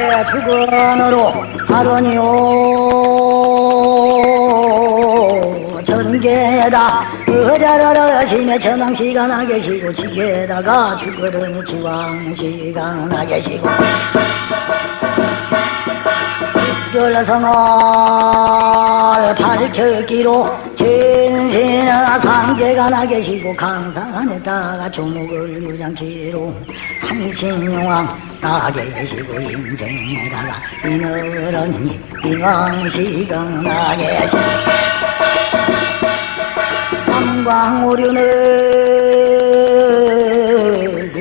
때 주건으로 하러니요. 전개다 어자라라시며 전왕시가 나 계시고 지게다가 주거르니 지왕시가 나 계시고 별성을 밝혔기로 전신의 상제가 나 계시고 강산에다가 조목을 무장키로 상신용왕 나 계시고 인생에다가 이너런 인왕시가 나 계시고 삼광오류는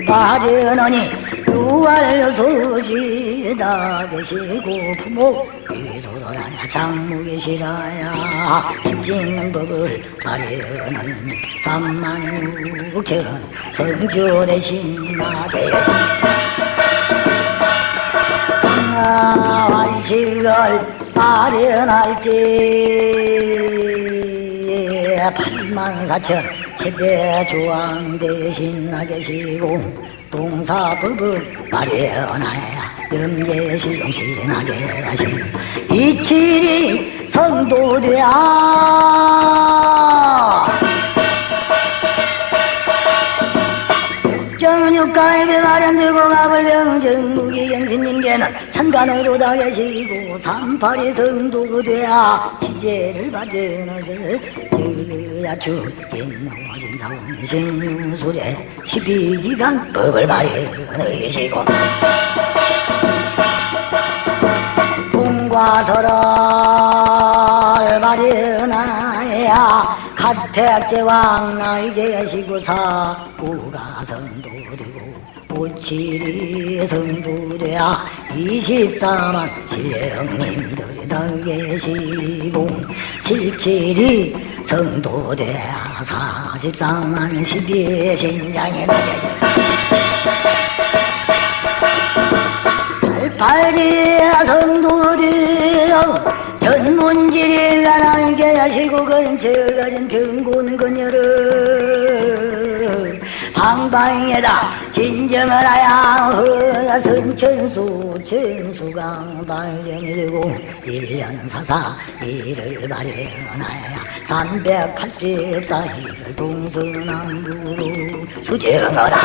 마련하니 유알소시 다 계시고 부모 이소로야 장무 계시라야 집짓는 법을 마련하니 삼만육천 성주 대신 나 계시 완식을 마련할지. 팔만 사천 세대 조왕 대신 나 계시고 동사법을 마련하야 영계시용 시 나 계시 이칠이 성도되야. 정육가에게 마련되고 가불령 무기 영신님께는 천간으로 다 계시고 삼팔이 성도가 돼야. 시제를 받은 어을 저야 주인 노 신유술에 십이기간 법을 마련하시고 공과설을 마련하야 가택제왕 나에게 계시고 사구가 성도되고 오칠이 성도돼야 이십사만 신령님들이 다 계시고 칠칠이 성도돼야 사십사만 십이 계시고 팔팔이 성도되어 전문지리가 나에게 하시고 근처 가진 병곤 그녀를 방방에다 진정을 하야. 허가 선천수 천수강 발견이 되고 일년 사사 일을 마련하야. 삼백팔십사일을 동서남북으로 수정하라.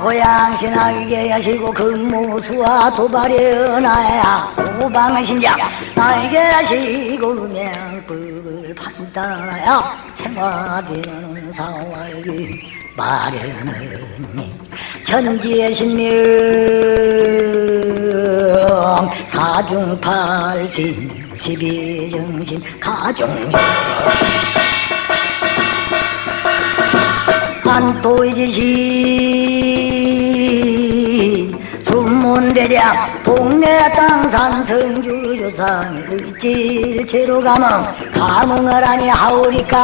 고향 신하게 하시고 근무수와 도발이 은하야. 오방신장 나에게 하시고 명법을 판단하여 생활되는 사활기 마련하니 천지의 신명. 사중팔신 십이정신 가중명 한토이지시 대장 동네 땅산 성주조상 을질체로 가면 가문을 하니 하오리까?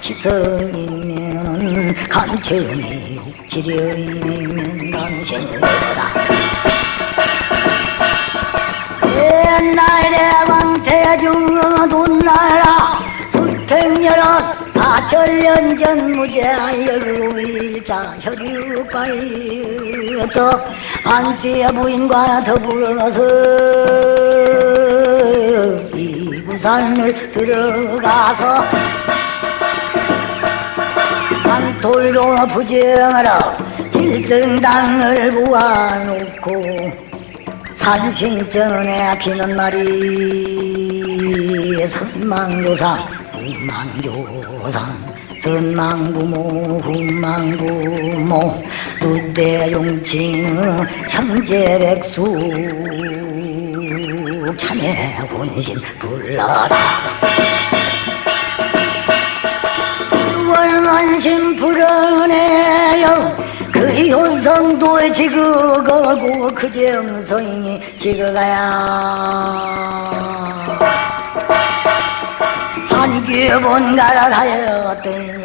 시성이면 간천이 지려이면 간신이다 사천년 전 무제하여고 일자 혈유파이어서 안씨의 부인과 더불어서 이구산을 들어가서 한톨로 부정하라 질성당을 모아놓고 산신전에 피는 말이 선망조상 후망조상 선망부모 후망부모. 두대용칭 형제백수. 참회 혼신 불러다 월만신 불어내요. 그 효성도에 지그거고 그 정성이 지그가야. 한규본 가라 하였더니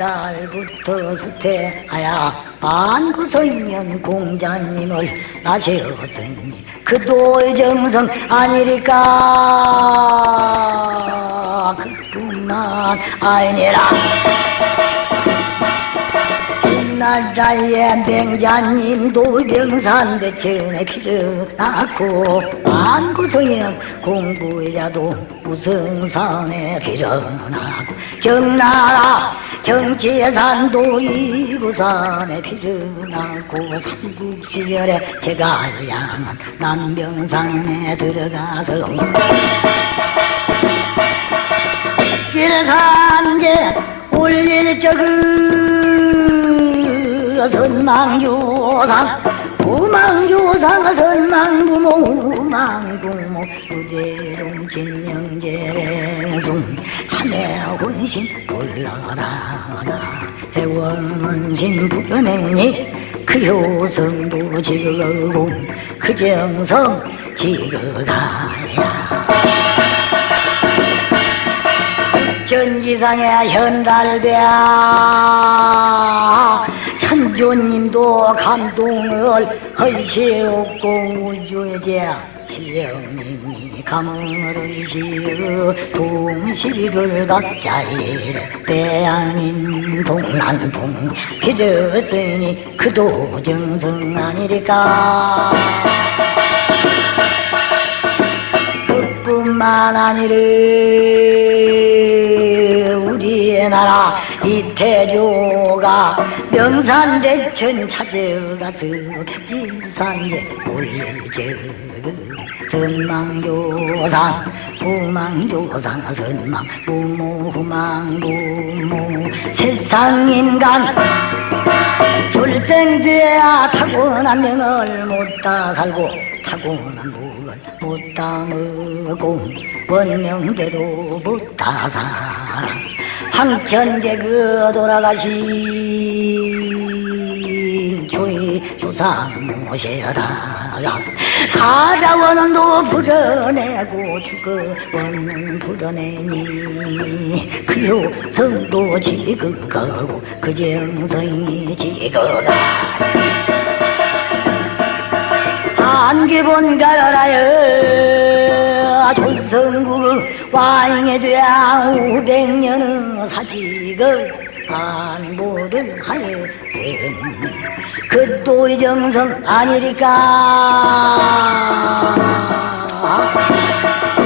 그달부터 수태하야 안구서이면 공자님을 나세웠더니 그 도의 정성 아니리까? 그뿐만 아니라 나라의 맹자님도 명산대천에 피를 낳고 안구성형 공부자도 우승산에 피를 낳고 경나라 경계산도 이구산에 피를 낳고 삼국시절에 제가 향한 남병산에 들어가서 길산제 올릴 적은 선망조상 우망조상 선망부모 우망부모 부재롱 진영제중 참회 혼신 올라다나 해원신 부르내니 그 효성도 지그고 그 정성 지그가야 전지상의 현달대야 천조님도 감동을 허시옵고 우주제 실령님이 감흥을 의시어 동시를 각자일 대양인 동남풍 필요으니 그도 정성 아니리까? 그뿐만 아니라 우리의 나라 이태조가 명산대천 찾아가서 백인산제 올리저 선망조상 후망조상 선망 부모 후망 부모 세상인간. 출생돼야 타고난 명을 못다 살고 타고난 복을 못다 먹고 원명대로 못다 살아 황천계 그 돌아가신 조이 조상 모셔다가 사자원도 불어내고 죽어원 불어내니 그 요 성도 지극하고 그 정성이 지극하다. 한기본 가라여 조선국 왕에 되야 오백년의 사직을 안보를 하여 그도 정성 아니리까?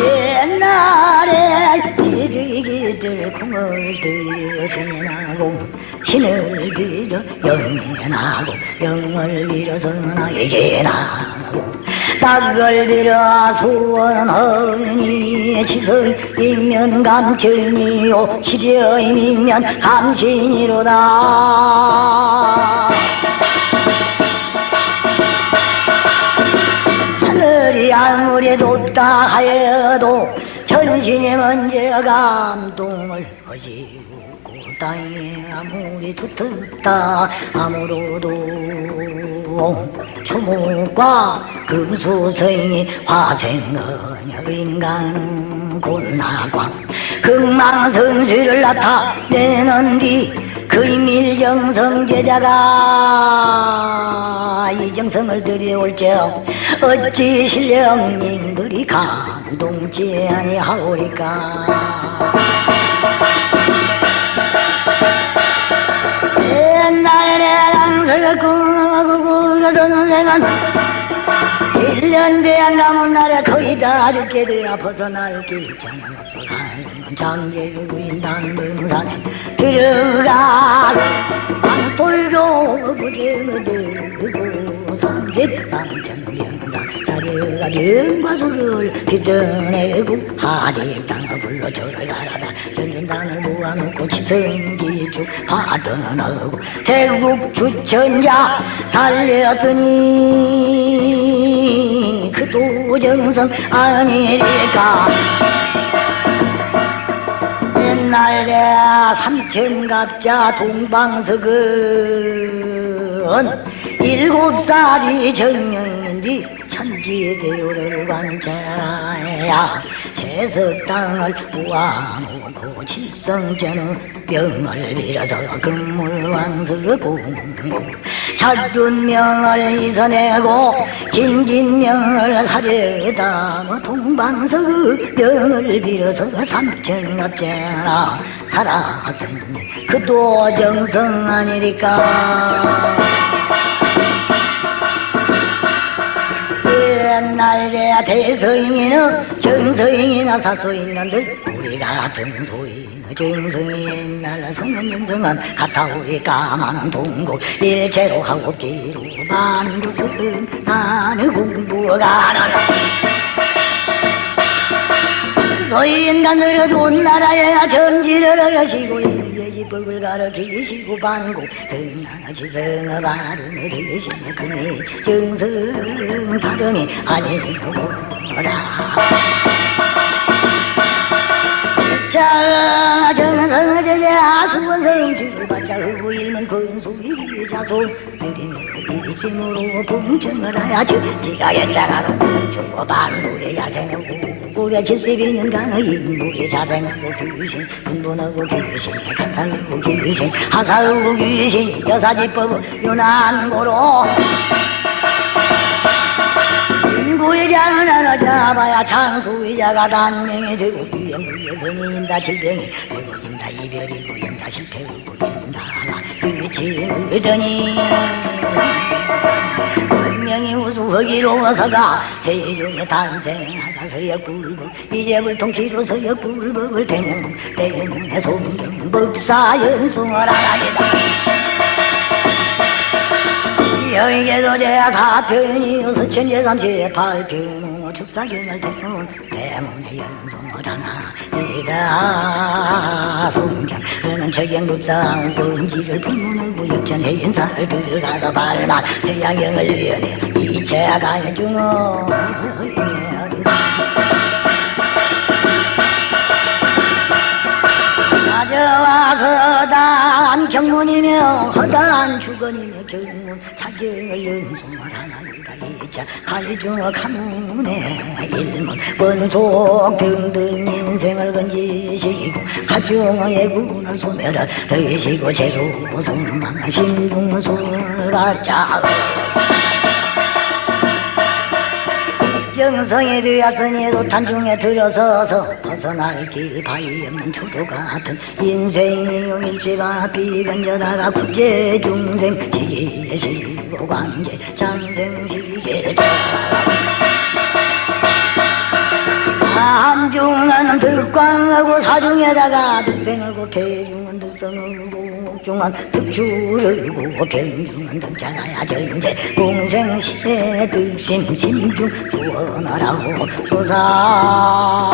옛날에 이리기들 kum을 들여 신하고 신을 빌어 영원하고 영을 빌어서 나에게 나 고 닭을 빌어 소원하니 지성이면 감천이요 시려이면 감신이로다. 하늘이 아무리 높다 하여도 천신이 먼저 감동을 하시고 땅이 아무리 두텁다 아무로도 초목과 금수성이 화생언 인간 곤나광 극망성수를 나타내는 뒤그 밀정성 제자가 이정성을 들여올 적 어찌 신령님들이 감동치 아니하오리까 1년 대양 남은 날에 거의 다 죽게 되어 벗어날 길장은 없어 살면 장제구인 당 등산에 들어가 방돌로 부정을 들고 삼십삼천명산 자리가 명과 수를 빗어내고 하직 땅을 불러 저를 가라다. 전진단을 모아놓고 지성기 주 하던하고 태국 주천자 살렸으니 그 도 정성 아니리까? 옛날에 삼천갑자 동방석은 일곱 살이 정년 인데 천지대오를 관찰해야 제석 땅을 모아놓고 칠성전의 병을 빌어서 금물왕석고 자준명을 이선내고 긴긴명을 사려다 뭐 동방석 병을 빌어서 삼천갑자나 살았으니 그도 정성 아니리까 옛날에 대서인이는 정서인이나 사소인들 우리 같은 소인 정성이 옛날 성은 정성은 같아 우리 까마는 동국 일체로 하고 기로 반구석은 나는 공부가 소인간들은 온 나라에 점지를 하시고 예지법을 가르치시고 반고 등하나 지성을 바르는 대신에 금이 정성 발음이 아니로라. 자 정성 제자 수원성 주받자 흑우 일문 근수이 자손 느리니 일심으로 봉청을 하야지 지가의 자가로 중고 반물의 야생하고 꾸려 칠십이년 간의 인물의 자생하고 귀신 분분하고 귀신 간상하고 귀신 하사하고 귀신 여사지법 유난고로. 인구의 장을 하나 잡아야 장수의 자가 단명이 되고 귀영구의 번인다 질병이 되고인다 이별이고 인다 실패고 인다 하나 그치를 더니 분명히 우수허기로워서가 세중에 탄생하다 서역불법 이제불 통치로 서역불법을 대명 대명의 송경 법사 연송을 하나니다 여에게도 제야 사편이어서 천재삼시의 팔편 축사경을 대문 대문의 연송 이다 송경 너는 적영법사 본지를 불문하고 육천의 인사를 들어가서 발만 태양경을 위하여 이체가 해주노 가져와서 단 경문이며 허단 주건이며 경문 사경을 연송을 하나이 다 이자 가리중어 가문의 일문 번속 병든 인생을 건지시고 가중어의 군을 소멸을 드시고 재수 소망 신중소를 갖 자 정성이 되었으니도 탄중에 들어서서 벗어날 길 바위 없는 초도 같은 인생이 용일지가 비변져다가 국제 중생 시기에 시고 관계 장생 시기 에 함중은 득광하고 사중에다가 득생하고 개중은 득성하고 목중한 득주르고 병중은 득자나야 전제 공생시대 득심 심중 소원하라고 소사.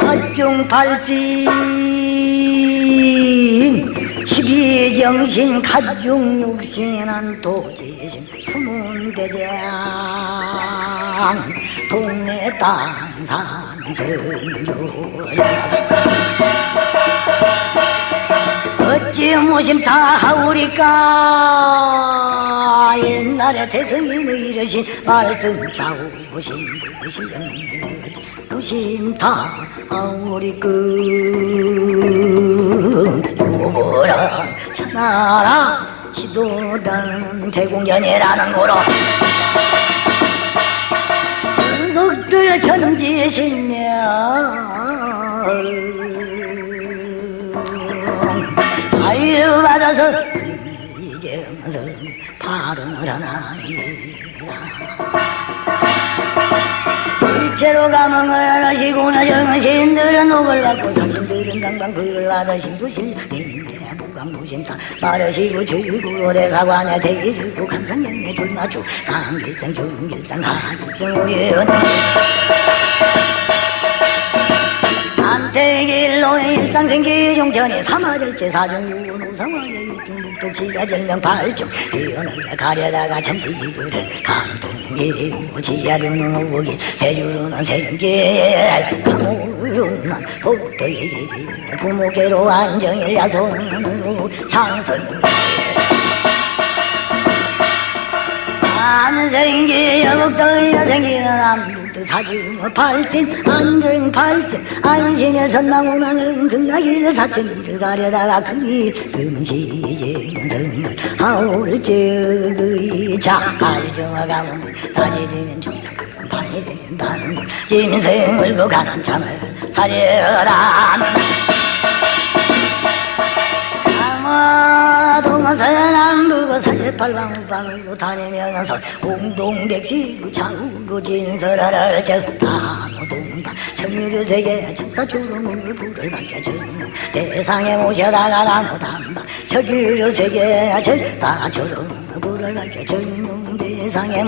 가중팔신 십이정신 가중육신한 도지신 수문대장 동네 땅산선조야. 어찌 다 하오리까? 옛날에 대성인의 이르신 말씀 좌우신 부신 부신 다 하오리까 요거라 천하라 지도라는 대공연이라는 거로. 늑들 천지신명 아유 받아서 이제면서 발언을 하나이다 일체로 감흥을 하시고 나 정신들은 옥을 받고 사신들은 강방 그를 받아 무 강무심사 마르시고 주구로 대사관에 대기주고 간상연에 줄맞추 강길성 중길성 하길성 우리은 안태길로 일상 생기 종전이 삼화절제 사중유원 우상왕의 중북독지가 전령 발중 이혼을 가려다가 천지기를 감동이 지하루는 오기 해주는 생계 강우 는 복도이 부모께로 안정일 야손으로 창선 안생기 여북도에 생기는 남북도 사주 팔진 안등 팔진 안심의 선망운하는 등나길 사천리를 가려다가 그이 금시제는 성을 하올 적의 자알정화 가운데 다리 되면 중상 반이 되면 다른 인생을 그 가는 참을 사려라 서남북 사제팔방방으로 다니면서 공동백시구 좌우로 진설하를 적다무동방 청유류 세계 천사주름을 불을 밝혀주 대상에 모셔다가 나무담방 석유류 세계 천사주름을 불을 밝혀주 대상에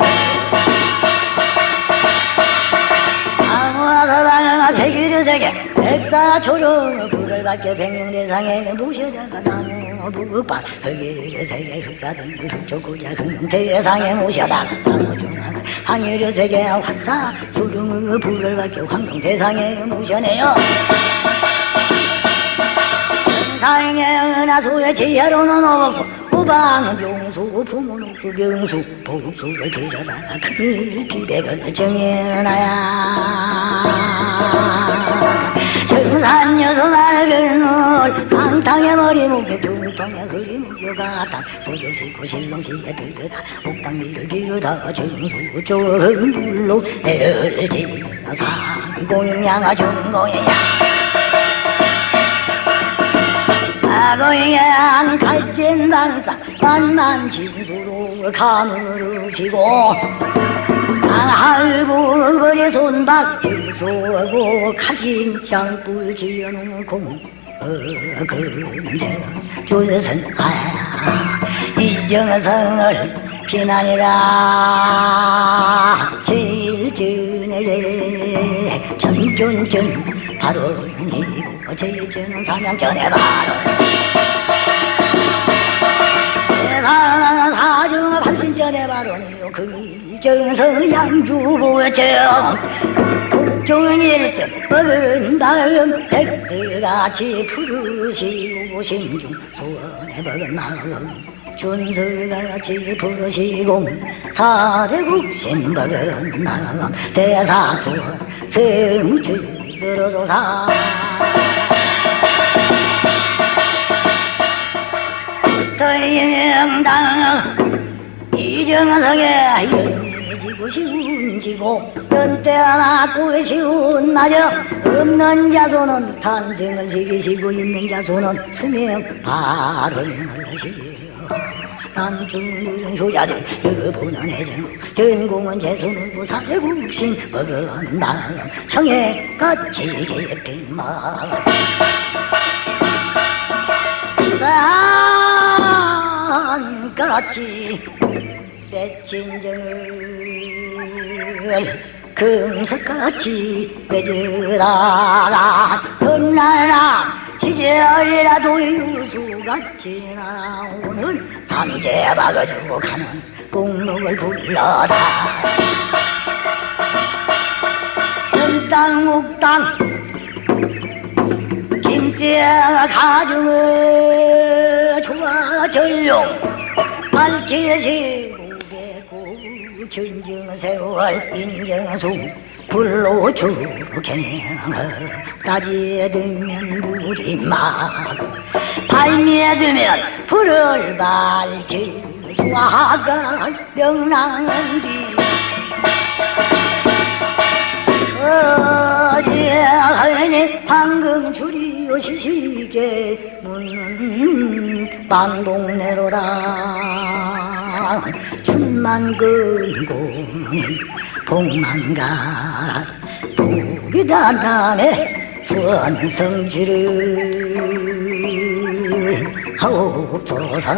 아무하사방아 백일의 세계 백사 초롱 불을 밝혀 백룡대상에 모셔다가 나 무 북방 백일의 세계 흑사등 흑조구자 흥대상에 모셔다가 나무 중앙 항일의 세계 환사 초롱 불을 밝혀 황룡대상에 모셔내요 사행의 은하수의 지혜로는 없고 후방은 용수 부모는 수병수 복수를 들여다가 금일 기백을 정해놔야 정산 여섯 맑은 올 상탕의 머리 목에 중통의 흐리 무교가 소조시고 실롱시에 들여다 옥방미를 비르다 정수 좋은 불로 내을지 상공양아 중공양 아고이한 갈진 단상 만만 진수로 가물을 지고 상할구 거리 손박 주 소하고 가진 향불 지어놓고 금제 조선 아야 이정성을 비난이라. 제전에 전전전 바로 이고 제전은 사냥 전에 바로 사중 발신 전에 바로니요. 금정서 양주보정. 국 종은 일등 먹은 다음 백들같이 푸르시고 신중 소원에 먹은 마음 준설같이 부르시고 사대국신 마음 대사소 성주 들어조사. 더영당 이정석에 연지고 시운지고 연때 하나 또 시운 나저 없는 자손은 탄생을 시기시고 있는 자손은 수명 발언을 하시리요 남중은 효자들 여보는 해정 전공은 재수는 사대국신 먹은 다음 청해 같이 깊은 마음 산같이 배친정을 금석같이 맺으다가 험날라 시절이라도 유수같이 나오는 삼재 박아주고 가는 공록을 불러다. 금땅 묵땅 김씨 가중을 좋아 전룡 밝히시 전정 세월 인정수 불로 죽겠네 따지에 들면 무지마. 발미에 들면 불을 밝힐 수화가 명랑디. 어제 하니 방금 줄이요 시시게 문 방동내로다. 춘 만 근공이 복만가. 복이다남에 수원성지를 하옵소서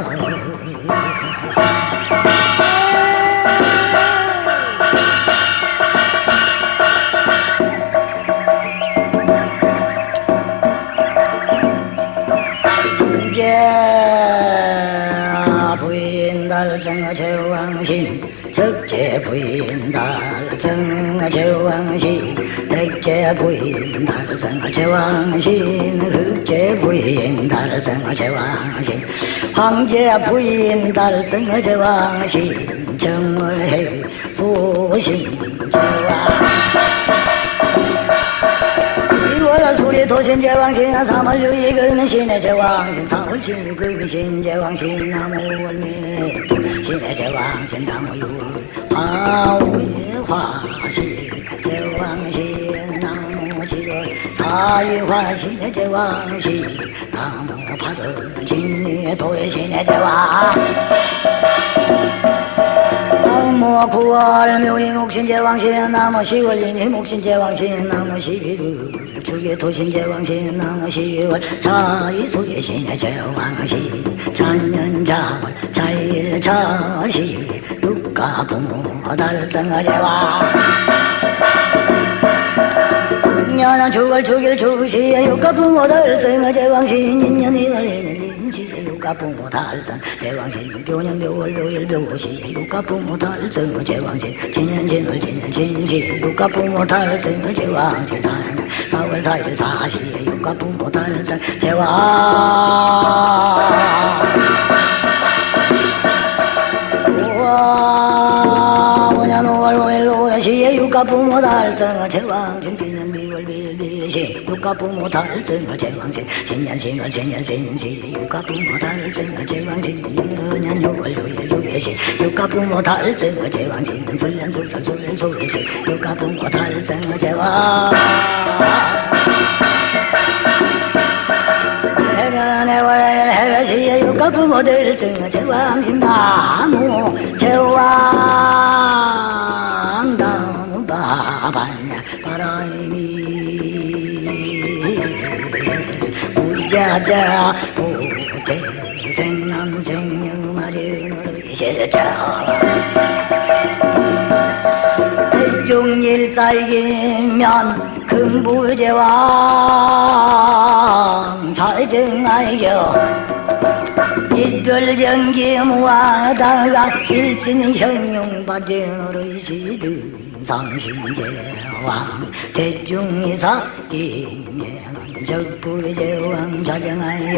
归大山啊，前往心；何解归大山啊，前往心；行街不因大山啊，前往心；城门不行前往。一个人处理多心前往心啊，他们有一个人心来前往心，他们心归不心前往心，那么我呢？心来前往心，他们有好。 사이화신의 제왕신 나무 파도 진리 도의 신의 제왕 나무 구월 묘이 목신 제왕신 나무 시월인이 목신 제왕신 나무 시비를 주게 도신 제왕신 나무 시월 사이 소의 신의 제왕신 천년자월 자일자시 육가 부모 달성의 제 왕 년은 죽을 죽일 죽시에 육가 부모 달성의 제왕신 인년이 걸리는 인시에 육가 부모 달성 제왕신 묘년 묘월 묘일 묘시 육가 부모 달성 제왕신 진년 진월 진년 진시 육가 부모 달성 제왕신 달성 사월 사일 사시 육가 부모 달성 제왕 우와 오년 5월 5일 5월 시에 육가 부모 달성 제왕신 비년 미월 비일비시 육가 부모 달성 제왕신 신년 신월 신년 신시 육가 부모 달성 제왕신 연년 6월 6일 6일시 육가 부모 달성 제왕신 술년 술절 술년 술시 육가 부모 달성 제왕 내년에 월요일 해외시에 육가 부모들 승 제왕신 나무 제왕 나무 바반야 바 부자자 보태생 남생 마련을 이제자 백중일사이기면 금부제왕 탈정하여 일절정기 무하다가 일진형용바전으로 시든 상신제왕 대중이사 김예한 적부제왕 자정하여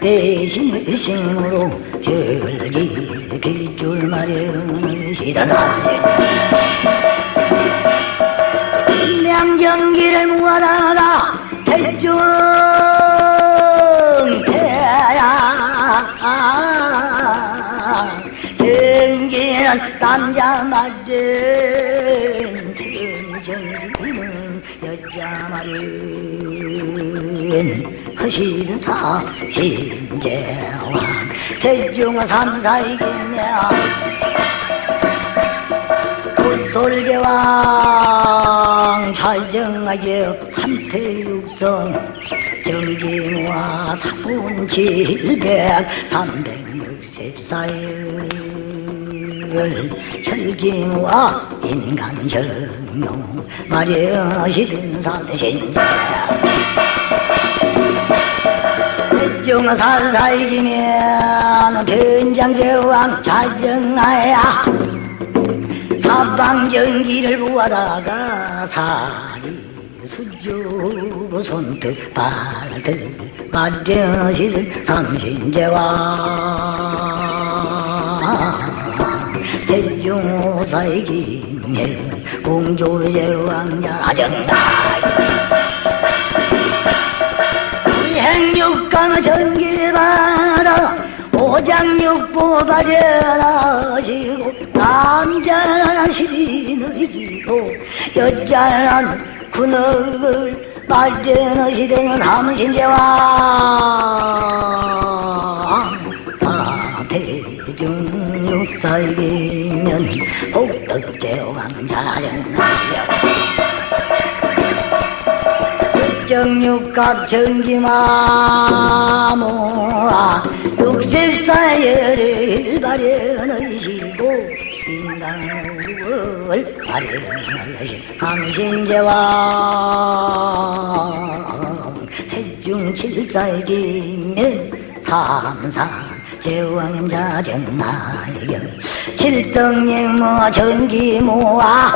대신의 신으로 절기 빗줄 마련을 시다사세. 명정기를 무하다가 대중 남자 맞은 정기는 여자 말은 허실은 사신제왕 대중 삼사이겠냐 돌개왕 찰정하게 삼태육성 정기와 사분 칠백 삼백육십사일 혈기와 인간형용 마련하시든 삼신자 백중사사이기면 변장제왕 찰정하야. 사방전기를 보다가 사리 수주 손뜻 발들 마련시는 삼신제왕 대중사이기면 공조제왕 야정다. 행육강 전기바다 오장육부 바련하시고 남자는 시비를 이기고 여자는 군역을 마련하시던 삼신제왕 살기면 복덕제왕 자정하여 정육각 정기마모아 육십사열을 발현하시고 인간을 발현하시 감신제왕 해중칠사이기면 삼사 제왕님 자정나이경 칠덕님모 전기모아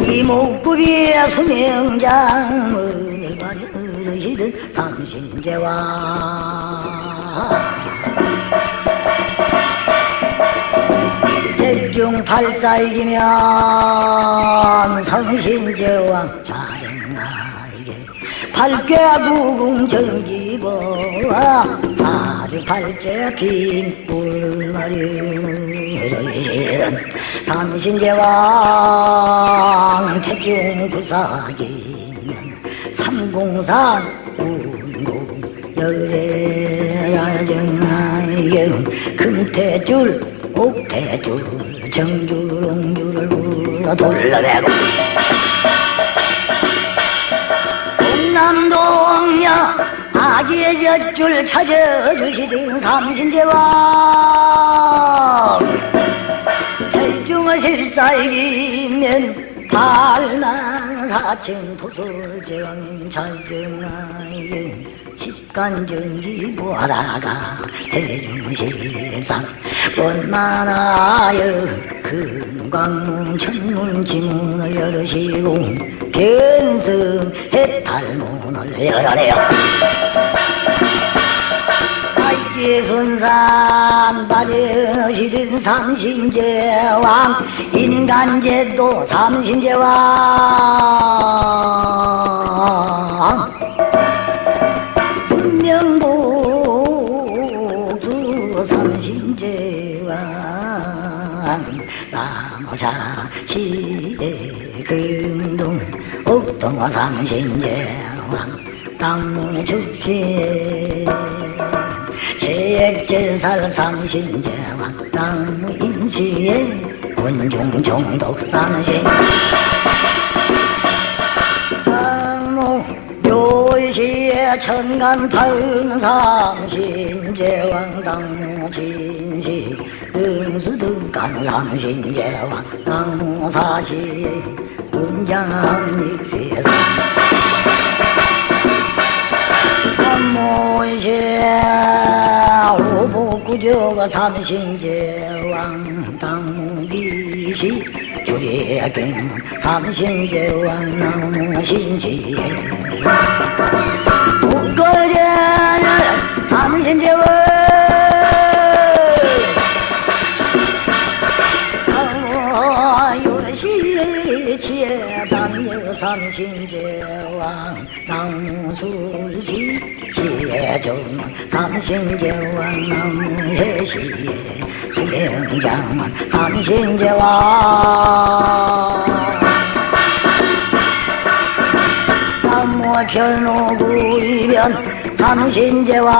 이목구비의 수명장을 발현하시던 삼신제왕 대중 팔사이기면 성신제왕 자정나이게 밝게 구궁 전기고 사주 팔째 빈불 마련 삼신제왕 태중 구사기면 삼공산 운공 열애야정하영 금태줄 옥태줄 정주롱주를 불러 돌려내고 동남동녀 아기의 젖줄 찾아주시던 삼신제왕 대중의 실사이기면 팔만 사천 도솔제왕님 잘정하 여 식간전기 모아다가 대중실상 원만하여 금광문 천문 지문을 열으시고 변성 해탈문을 열어내요. 이순산 발현시든 삼신제왕 인간제도 삼신제왕 동화 삼신제왕 땅무축시. 제액제살 삼신제왕 땅무인시에. 원종종독 삼신 땅무 요시에 천간파응 삼신제왕 땅무진시. 응수득간 삼신제왕 땅무사시 九个三星节，王当的西，九节根三星节，王当星节。五个节，三星节。 시에 북거제를 삼신제왕 요시 지혜 남녀 삼신제왕 나무술시 지혜종 삼신제왕. 나무 별로구이변 삼신제왕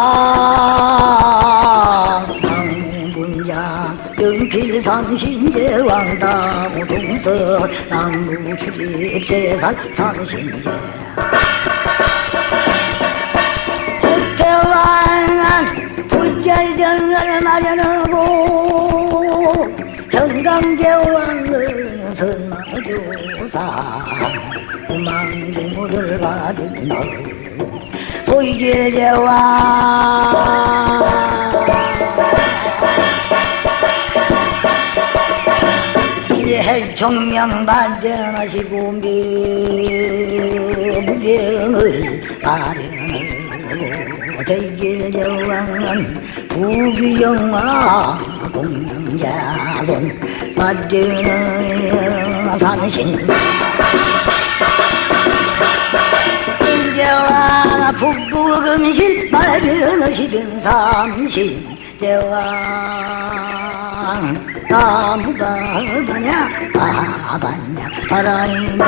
영필 삼신제왕 나무동서 나무주집제산 삼신제. 태왕한 불절정을 마련하고 정강제왕은 선마조사. 망중을 받은 너 소이제제왕 이해 종명 반전하시고 무병을 마련하고 대길제왕은 부귀영화 공명자손 마련하여 삼신. 인제와 북부금실 마련하시던 삼신 제왕 아무가 얼마냐? 아반냐 바라니